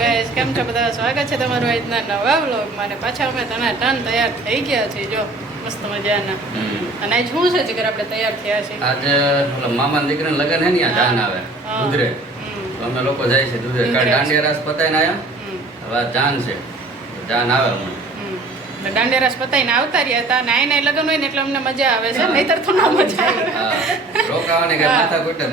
Guys, કેમ છો બધા? સ્વાગત છે તમારું આજના નવા વ્લોગમાં. ને પાછા અમે ટન તૈયાર થઈ ગયા છીએ. જો મસ્ત મજાના. અને આજ શું છે જીગર આપણે તૈયાર થયા છીએ? આજે ઓલા મામાના દીકરાને લગન હે ને ત્યાં જાન આવે દુધરે. તો અમે લોકો જાય છે દુધરે. કાલ દાંડિયા રાસ પતાઈને આયા. હવે જાન છે. જાન આવે હમણાં. દાંડિયા રાસ પતાઈને આવતા રહ્યા હતા. નાઈ લગન હોય ને એટલે અમને મજા આવે છે, નહીતર તો ના મજા આવે. રોકાવાની કે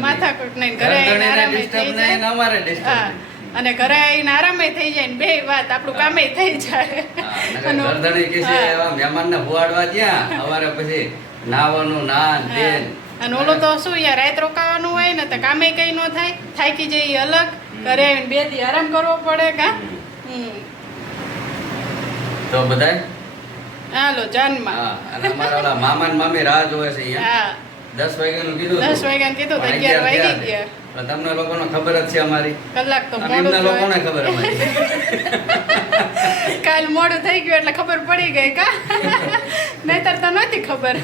માથાકૂટ નહીં, ઘરે આવીને આરામે થઈ જાય. અમારે ડિસ્ટર્બ અને ઘરે આવીને આરામે થઈ જાય ને બે વાત આપણું કામે થઈ જાય. ગરદણી કે છે એવા મહેમાનને હુવાડવા ત્યાં અમારે પછી નાવાનું નાન તેન. અને ઓલો તો શું યાર, રાત રોકાવાનું હોય ને તો કામે કઈ ન થાય, થાકી જઈ અલગ. ઘરે આવીને 2 દી આરામ કરવો પડે કા. તો બધાય હાલો જાનમાં. અને અમારા ઓલા મામા ને મામી રાહ જોવે છે અહીંયા. 10 વાગ્યાનું કીધું 10 વાગ્યાનું કીધું તો 11 વાગી ગયા. તમને લોકોને ખબર જ છે અમારી. કલાક તો એમને મોડું લોકોને ખબર અમારી. કાલ મોડું થઈ ગયું એટલે ખબર પડી ગઈ કા. નહીતર તો નથી ખબર.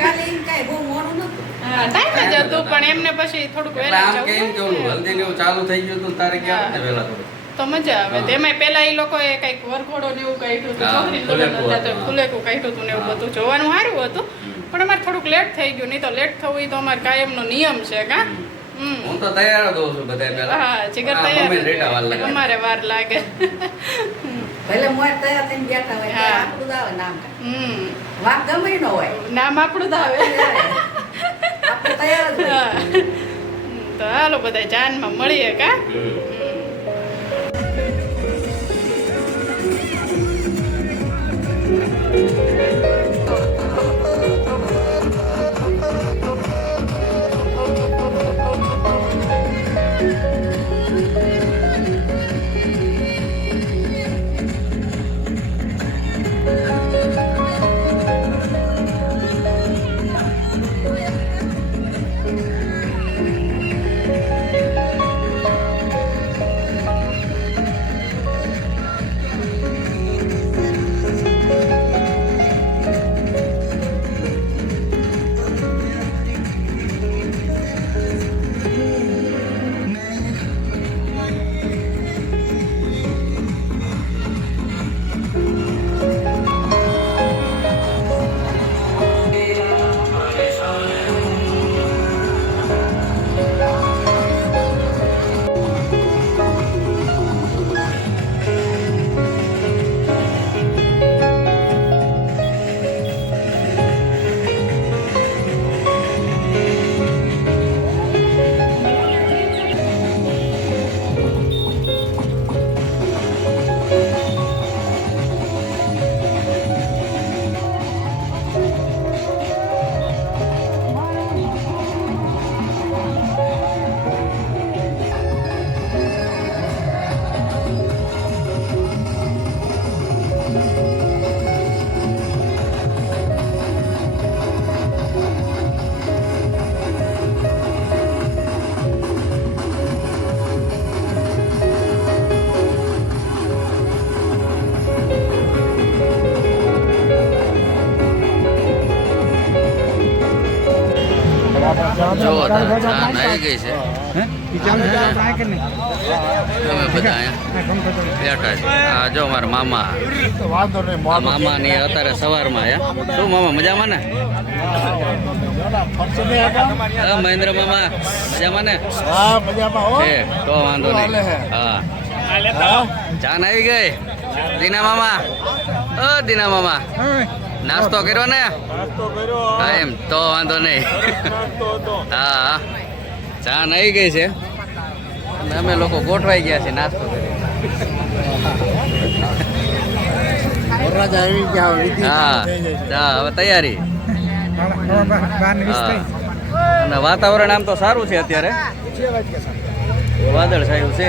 કાલે એમ કાંઈ બહુ મોડું નતું. હા, ટાઈમ જ હતું પણ એમને પછી થોડુંક એટલે વહેલા આમ કેમ કે જવું ઓલું હલ્દી ને એવું ચાલુ થઈ ગયું હતું તારે ક્યાં ને વહેલા થોડું. તો મજા આવે. તેમાં પેલા એ લોકોએ કઈક વરઘોડો ને એવું કાઢ્યું હતું, હા, છોકરી ફુલેકું લગ્ન હતા તો હતું. ફુલેકું કાઢ્યું હતું ને એવું બધું જોવાનું સારું હતું. પણ અમારે થોડુંક લેટ થઈ ગયું. નહીં તો લેટ થવું એ તો અમારે કાયમનો નિયમ છે કા. હું તો તૈયાર જ હોઉં છું બધાય પહેલા. હા, જીગર મમ્મીને રેટા વાર તૈયાર. લાગે. અમારે વાર લાગે. ભલે મોડ તૈયાર થઈને બેઠા હોય તો હા. આપણું જ આવે નામ. હમ વાંક ગમે નો હોય. નામ આપણું જ આવે. આપણે તૈયાર જ હોય. હા. તો હાલો બધા જાનમાં મળીએ કા. જો જાન આવી ગઈ છે. અમે બધા અહીંયા બેઠા છે. આ જો મારા મામા. આ મામા ની અત્યારે સવારમાં શું મામા મજામાં ને? મહેન્દ્ર મામા મજામાં ને? તો વાંધો નહીં. હા, જાન આવી ગઈ. દીના મામા, દીના મામા નાસ્તો કર્યો ને? હા એમ તો વાંધો નહીં. હા, જાન આવી ગઈ છે અને અમે લોકો ગોઠવાઈ ગયા છે નાસ્તો કરી. હા, હવે તૈયારી. અને વાતાવરણ આમ તો સારું છે અત્યારે, વાદળ છાયું છે.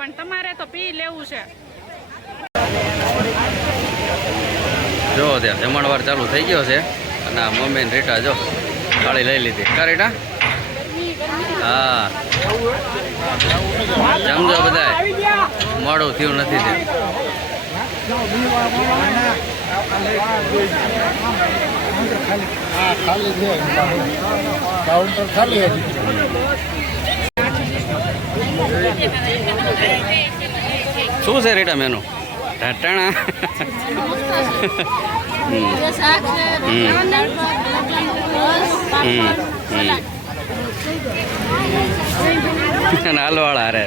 પણ તમારે તો પી લેવું છે. જો ત્યાં જમણવાર ચાલુ થઈ ગયો છે અને આ મમ્મી ને રીટા જો થાળી લઈ લીધી. કા રીટા? હા જમજો બધા, મોડું થયું નથી તે. શું છે રીટા મેનુ? ઢાટાણા. હાલવાળા અરે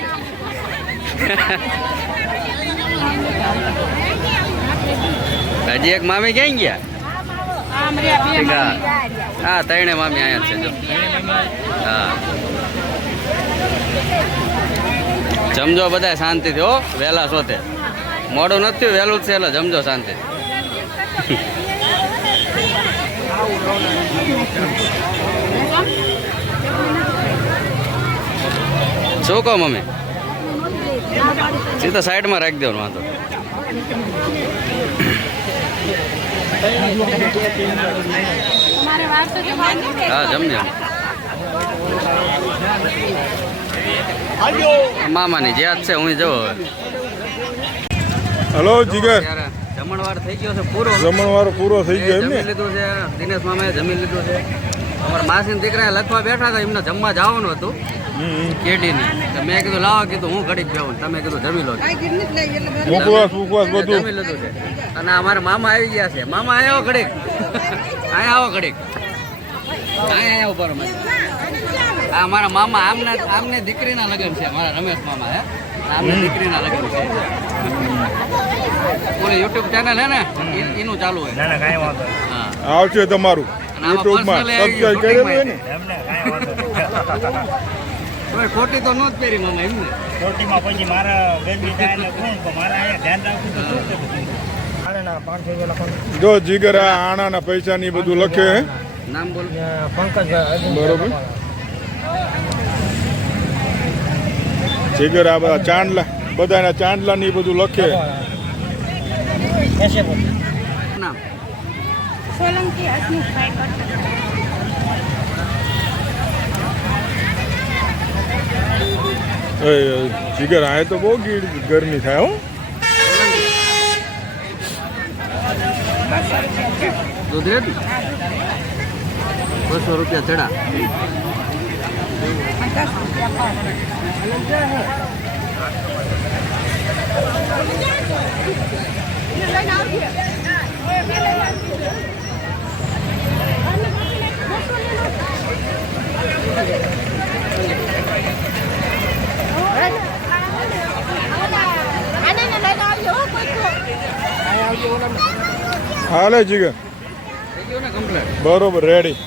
હજી એક મામી ક્યાં ગયા? હા ત્રણે મામી અહીંયા છે જો. હા જમજો બધા શાંતિથી હો, વહેલા શોધે. મોડું નથી થયું, વહેલું જ છે એટલે જમજો શાંતિ. શું કહો મમ્મી? સીધા સાઈડમાં રાખી દેવાનું વાંધો. હા જમજો. મામાની જે છે હું જવો. હલો જીગર, જમણવાર થઈ ગયો છે પૂરો. જમણવાર પૂરો થઈ ગયો એમ ને? જમી લીધું છે, દિનેશ મામાએ જમી લીધું છે. અમારા માસી દીકરા લખવા બેઠા હતા, એમને જમવા જવાનું હતું કેડીની. મેં કીધું લાવો, કીધું હું ઘડીક બેવું, તમે કીધું જમી લો. મુકવાસ બધું જમી લીધું છે. અને અમારા મામા આવી ગયા છે. મામા આવ્યો ઘડીક, અહીંયા આવો ઘડીક, અહીંયા ઉપર. આ મારા મામા આમને દીકરીના લગ્ન છે, મારા રમેશ મામા. હે આમને દીકરીના લગ્ન છે. ઓલી યુટ્યુબ ચેનલ હે ને એનું ચાલુ હોય. હા આવશે તમારું યુટ્યુબમાં સબસ્ક્રાઇબ કરેલું હોય ને? ખોટી તો નો જ પહેરી મામા એમને. ખોટીમાં પછી મારા ગરમી થાય એટલે કોણ મારા અહીંયા ધ્યાન રાખવું તો જો જીગર આ આણાના પૈસા ની બધું લખે હે. નામ બોલ. પંકજ બરોબર. જીગર આ બધા ચાંદલા, બધાના ચાંદલા ની બધું લખે. નામ સોલંકી હસમુખભાઈ કટક. જીગર આ તો બહુ ગરમી થાય હો. દૂધ રેટ 200 રૂપિયા ચડા. હાલે જીગર થઈ ગયું ને કમ્પ્લેટ? બરોબર રેડી.